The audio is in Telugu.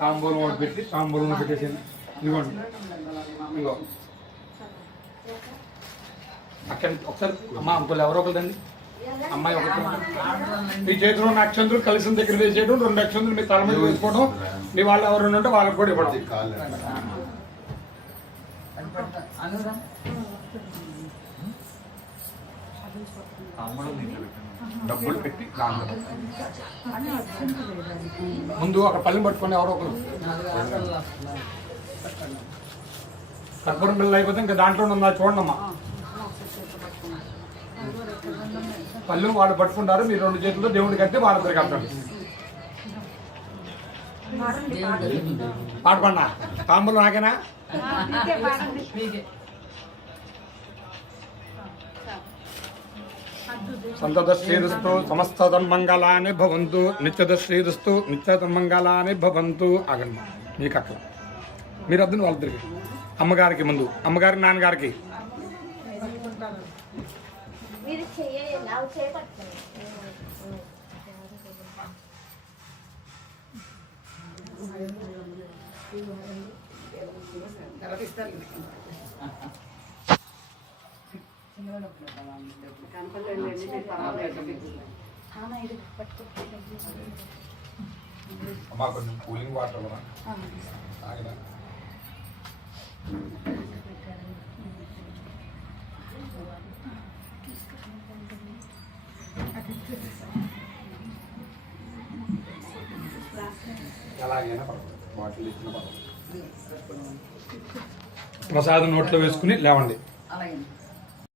తాంబూలం ఒకటి పెట్టి తాంబూలం పెట్టేసింది. ఇదిగోండి, ఇదిగో అక్కడ ఒకసారి అమ్మ ఇంకోళ్ళు ఎవరో ఒకదండి, అమ్మాయి ఒకటి. మీ చేతిలో ఉన్న అక్షంతులు కలిసిన దగ్గర వేసేయడం, 2 అక్షంతులు మీ తల మీద వేసుకోవడం, మీ వాళ్ళు ఎవరైనా ఉంటే వాళ్ళకి కూడా ఇవ్వడం. డబ్బులు పెట్టి ముందు ఒక పళ్ళని పట్టుకొని ఎవరో ఒకరు కర్పూరం బిళ్ళ అయిపోతే ఇంకా దాంట్లో ఉందా చూడండి అమ్మా. పళ్ళు వాళ్ళు పట్టుకుంటారు, మీరు 2 చేతులతో దేవుడికి కట్టి వాళ్ళిద్దరికి కట్టండి. పాడుకోండి, తాంబూలం నాకేనా? సంతత శ్రీరుస్తు సమస్త తన్మంగళాన్ని భవంతు, నిత్యత శ్రీరుస్తు నిత్య తన్మంగళాన్ని భవంతు. ఆగండి మీకు అట్లా మీరు వద్దు వాళ్ళిద్దరికి. అమ్మగారికి ముందు, అమ్మగారికి నాన్నగారికి. అమ్మా కొంచెం కూలింగ్ వాటర్ కూడా తాగినా. ఎలాగైనా పర్వాలేదు, బాటిల్ ఇచ్చిన పర్వాలేదు. ప్రసాదం నోట్లో వేసుకుని లేవండి.